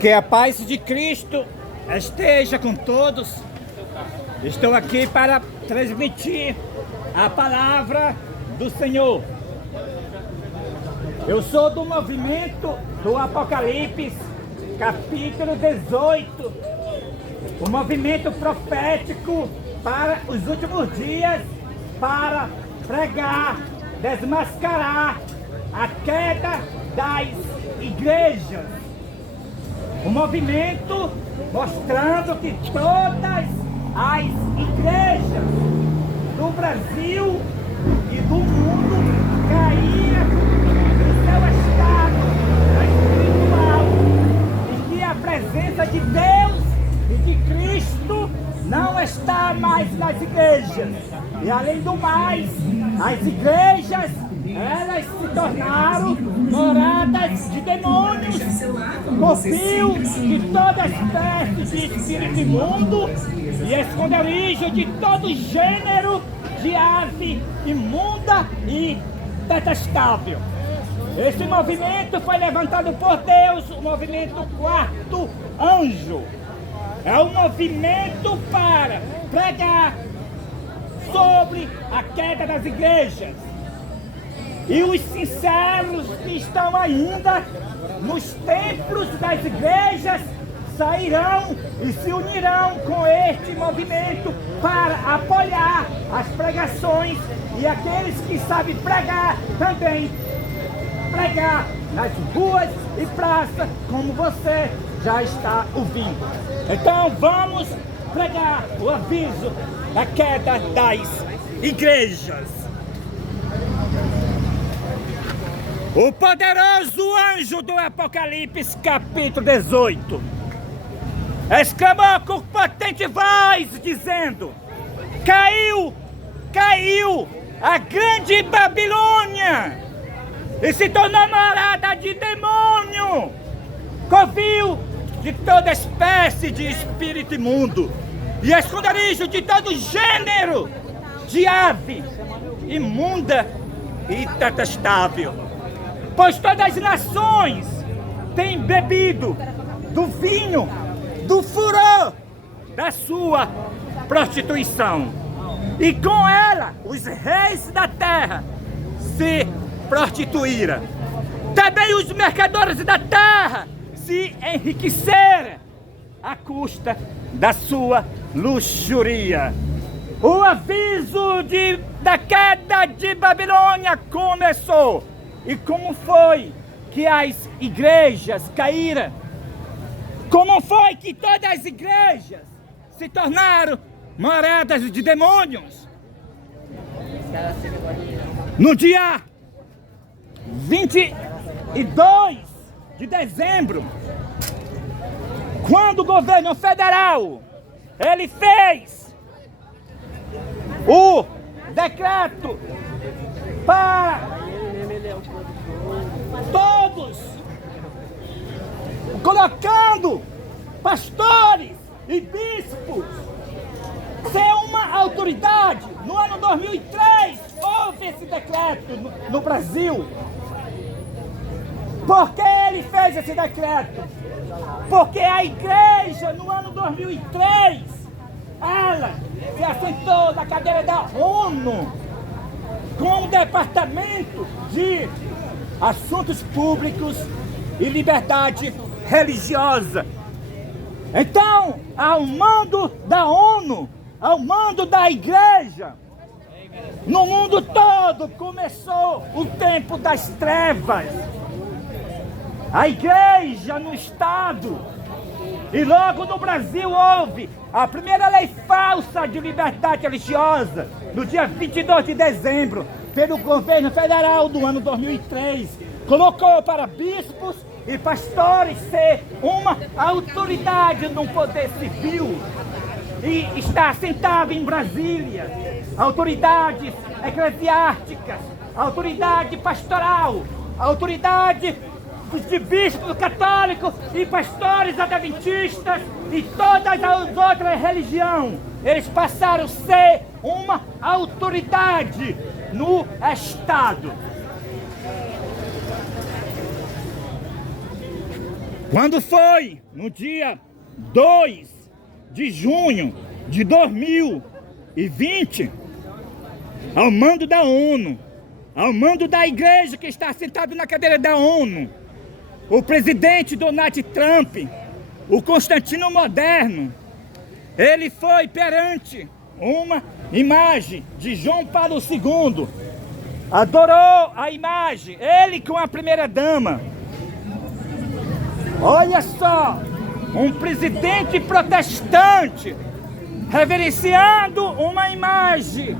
Que a paz de Cristo esteja com todos. Estou aqui para transmitir a palavra do Senhor. Eu sou do movimento do Apocalipse, capítulo 18. O movimento profético para os últimos dias, para pregar, desmascarar a queda das igrejas. O movimento mostrando que todas as igrejas do Brasil e do mundo caíram no seu estado espiritual e que a presença de Deus e de Cristo não está mais nas igrejas. E além do mais, as igrejas, elas se tornaram moradas de demônios, covil de toda espécie de espírito imundo e esconderijo de todo gênero de ave imunda e detestável. Esse movimento foi levantado por Deus, o movimento Quarto Anjo. É um movimento para pregar sobre a queda das igrejas. E os sinceros que estão ainda nos templos das igrejas sairão e se unirão com este movimento para apoiar as pregações e aqueles que sabem pregar também pregar nas ruas e praças, como você já está ouvindo. Então vamos pregar o aviso da queda das igrejas. O poderoso anjo do Apocalipse, capítulo 18, exclamou com potente voz, dizendo: Caiu a grande Babilônia e se tornou morada de demônio, covil de toda espécie de espírito imundo e esconderijo de todo gênero de ave imunda e detestável. Pois todas as nações têm bebido do vinho, do furor da sua prostituição. E com ela os reis da terra se prostituíram. Também os mercadores da terra se enriqueceram à custa da sua luxúria. O aviso da queda de Babilônia começou. E como foi que as igrejas caíram? Como foi que todas as igrejas se tornaram moradas de demônios? No dia 22 de dezembro, quando o governo federal ele fez o decreto para todos, colocando pastores e bispos ser uma autoridade. No ano 2003 houve esse decreto no Brasil. Por que ele fez esse decreto? Porque a igreja no ano 2003 ela se assentou na cadeira da ONU com o Departamento de Assuntos Públicos e Liberdade Religiosa. Então, ao mando da ONU, ao mando da igreja, no mundo todo começou o tempo das trevas. A igreja no Estado, e logo no Brasil houve a primeira lei falsa de liberdade religiosa, no dia 22 de dezembro, pelo governo federal do ano 2003, colocou para bispos e pastores ser uma autoridade no poder civil e está sentado em Brasília, autoridades eclesiásticas, autoridade pastoral, autoridade de bispos católicos e pastores adventistas e todas as outras religiões. Eles passaram a ser uma autoridade no Estado. Quando foi no dia 2 de junho de 2020, ao mando da ONU, ao mando da igreja que está sentado na cadeira da ONU, o presidente Donald Trump, o Constantino Moderno, ele foi perante uma imagem de João Paulo II, adorou a imagem, ele com a primeira-dama. Olha só, um presidente protestante reverenciando uma imagem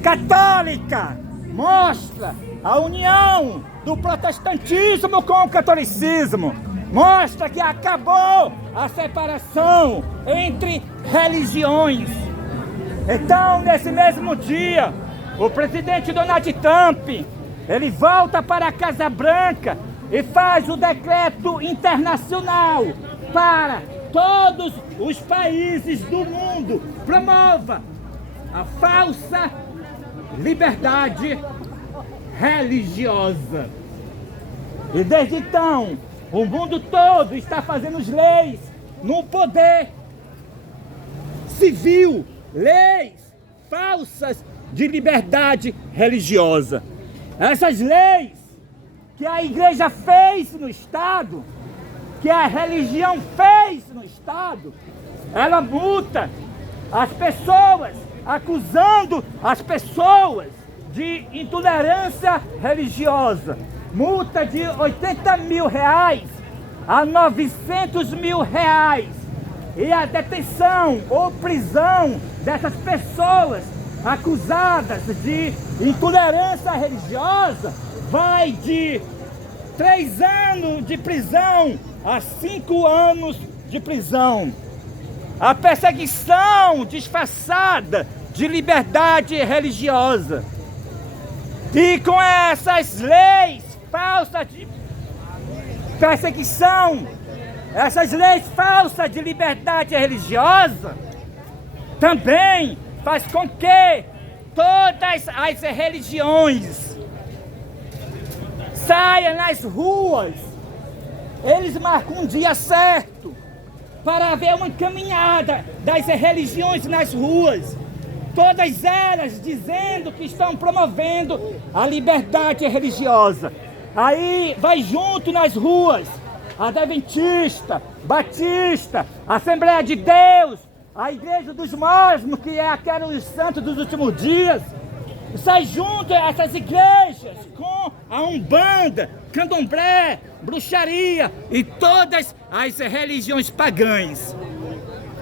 católica, mostra a união do protestantismo com o catolicismo, mostra que acabou a separação entre religiões. Então, nesse mesmo dia, o presidente Donald Trump, ele volta para a Casa Branca e faz o decreto internacional para todos os países do mundo, promova a falsa liberdade religiosa. E desde então, o mundo todo está fazendo leis no poder civil, leis falsas de liberdade religiosa. Essas leis que a igreja fez no Estado, que a religião fez no Estado, ela multa as pessoas, acusando as pessoas de intolerância religiosa. Multa de R$80 mil a R$900 mil. E a detenção ou prisão dessas pessoas acusadas de intolerância religiosa vai de 3 anos de prisão a 5 anos de prisão. A perseguição disfarçada de liberdade religiosa. E com essas leis falsas de perseguição, essas leis falsas de liberdade religiosa, também faz com que todas as religiões saiam nas ruas. Eles marcam um dia certo para haver uma caminhada das religiões nas ruas. Todas elas dizendo que estão promovendo a liberdade religiosa. Aí vai junto nas ruas a Adventista, Batista, Assembleia de Deus, a Igreja dos Mormons, que é aquela dos santos dos últimos dias. Sai junto essas igrejas com a Umbanda, Candomblé, bruxaria e todas as religiões pagãs.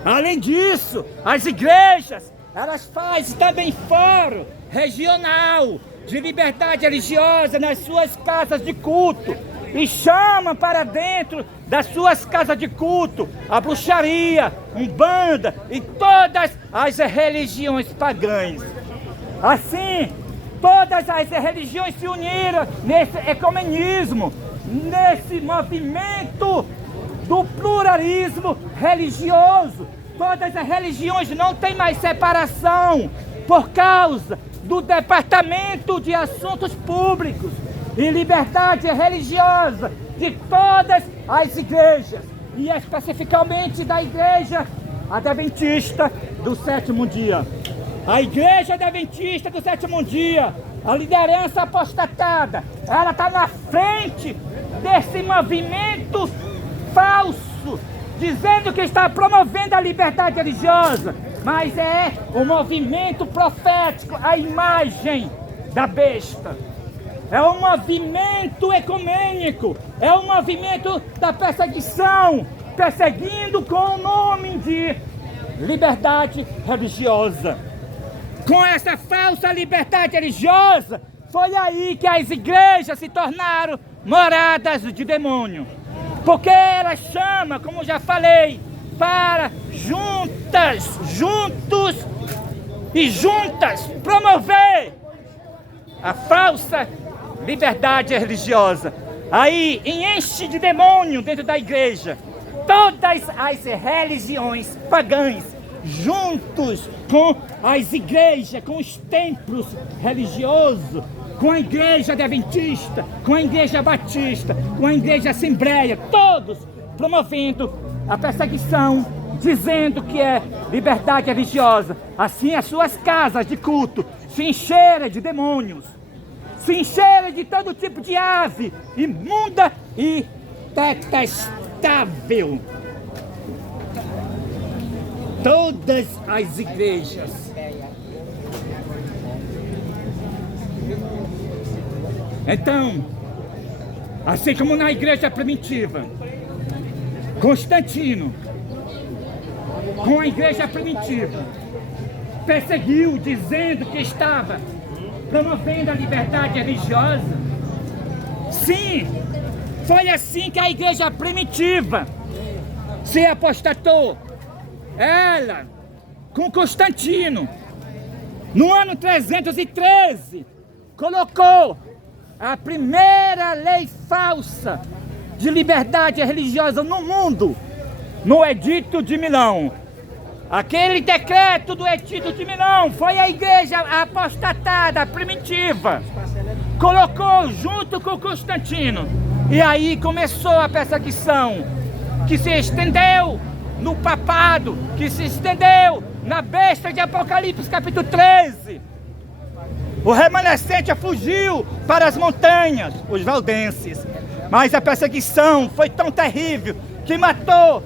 Além disso, as igrejas, elas fazem também fórum regional de liberdade religiosa nas suas casas de culto e chamam para dentro das suas casas de culto a bruxaria, Umbanda e todas as religiões pagãs. Assim, todas as religiões se uniram nesse ecumenismo, nesse movimento do pluralismo religioso. Todas as religiões não têm mais separação por causa do Departamento de Assuntos Públicos e Liberdade Religiosa de todas as igrejas, e especificamente da Igreja Adventista do Sétimo Dia. A Igreja Adventista do Sétimo Dia, a liderança apostatada, ela está na frente desse movimento falso, dizendo que está promovendo a liberdade religiosa, mas é o movimento profético, a imagem da besta. É um movimento ecumênico, é um movimento da perseguição, perseguindo com o nome de liberdade religiosa. Com essa falsa liberdade religiosa, foi aí que as igrejas se tornaram moradas de demônio. Porque ela chama, como já falei, para juntos promover a falsa liberdade religiosa. Aí enche de demônio dentro da igreja todas as religiões pagãs, juntos com as igrejas, com os templos religiosos, com a igreja adventista, com a igreja batista, com a igreja assembleia, todos promovendo a perseguição, dizendo que é liberdade religiosa. Assim as suas casas de culto se encheram de demônios, se encheram de todo tipo de ave imunda e detestável. Todas as igrejas. Então, assim como na igreja primitiva, Constantino, com a igreja primitiva, perseguiu, dizendo que estava promovendo a liberdade religiosa. Sim, foi assim que a igreja primitiva se apostatou. Ela, com Constantino, no ano 313, colocou a primeira lei falsa de liberdade religiosa no mundo, no Edito de Milão. Aquele decreto do Edito de Milão foi a igreja apostatada, primitiva, colocou junto com Constantino. E aí começou a perseguição, que se estendeu no papado, que se estendeu na besta de Apocalipse capítulo 13. O remanescente fugiu para as montanhas, os valdenses. Mas a perseguição foi tão terrível que matou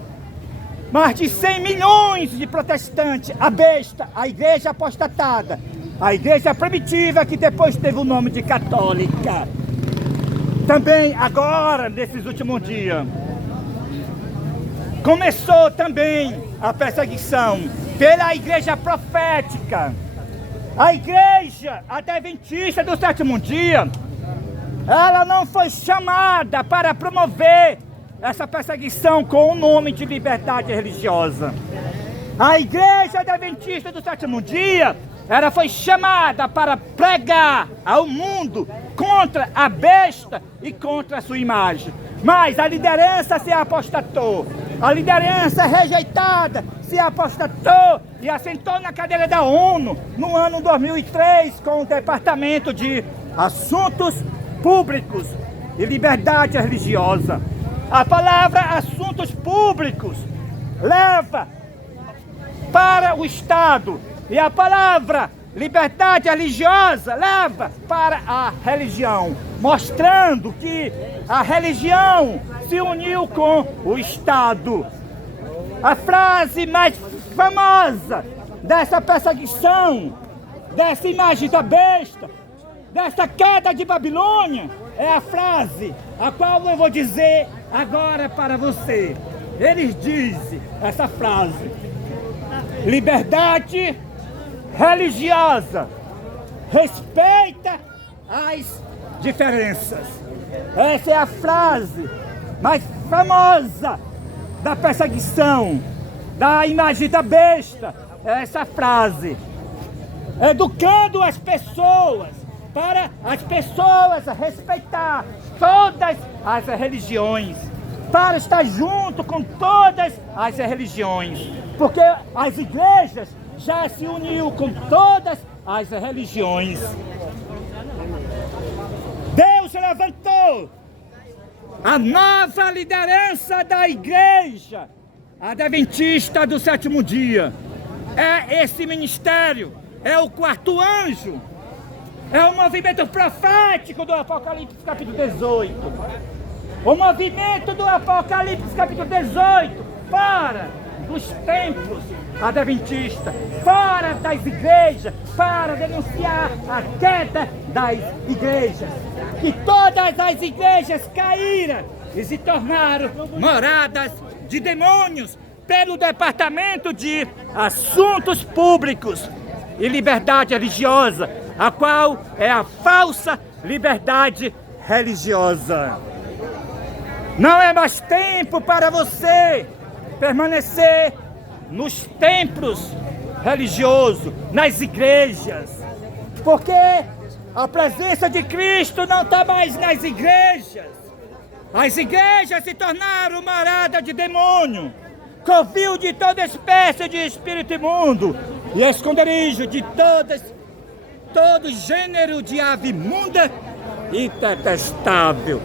mais de 100 milhões de protestantes. A besta, a igreja apostatada, a igreja primitiva, que depois teve o nome de católica. Também agora, nesses últimos dias, começou também a perseguição pela igreja profética. A igreja adventista do sétimo dia, ela não foi chamada para promover essa perseguição com o nome de liberdade religiosa. A igreja adventista do sétimo dia, ela foi chamada para pregar ao mundo contra a besta e contra a sua imagem. Mas a liderança se apostatou, a liderança rejeitada se apostatou e assentou na cadeira da ONU no ano 2003 com o Departamento de Assuntos Públicos e Liberdade Religiosa. A palavra assuntos públicos leva para o Estado e a palavra liberdade religiosa leva para a religião, mostrando que a religião se uniu com o Estado. A frase mais famosa dessa perseguição, dessa imagem da besta, dessa queda de Babilônia, é a frase a qual eu vou dizer agora para você. Eles dizem essa frase: liberdade religiosa respeita as diferenças. Essa é a frase mais famosa da perseguição, da imagem da besta. Essa frase, educando as pessoas, para as pessoas respeitar todas as religiões, para estar junto com todas as religiões, porque as igrejas já se uniu com todas as religiões. Deus levantou a nova liderança da igreja adventista do sétimo dia. É esse ministério, é o quarto anjo, é o movimento profético do Apocalipse capítulo 18. O movimento do Apocalipse capítulo 18 para os templos adventistas, fora das igrejas, para denunciar a queda das igrejas. Que todas as igrejas caíram e se tornaram moradas de demônios pelo Departamento de Assuntos Públicos e Liberdade Religiosa, a qual é a falsa liberdade religiosa. Não é mais tempo para você permanecer nos templos religiosos, nas igrejas, porque a presença de Cristo não está mais nas igrejas. As igrejas se tornaram morada de demônio, covil de toda espécie de espírito imundo e esconderijo de todas todo gênero de ave imunda e detestável.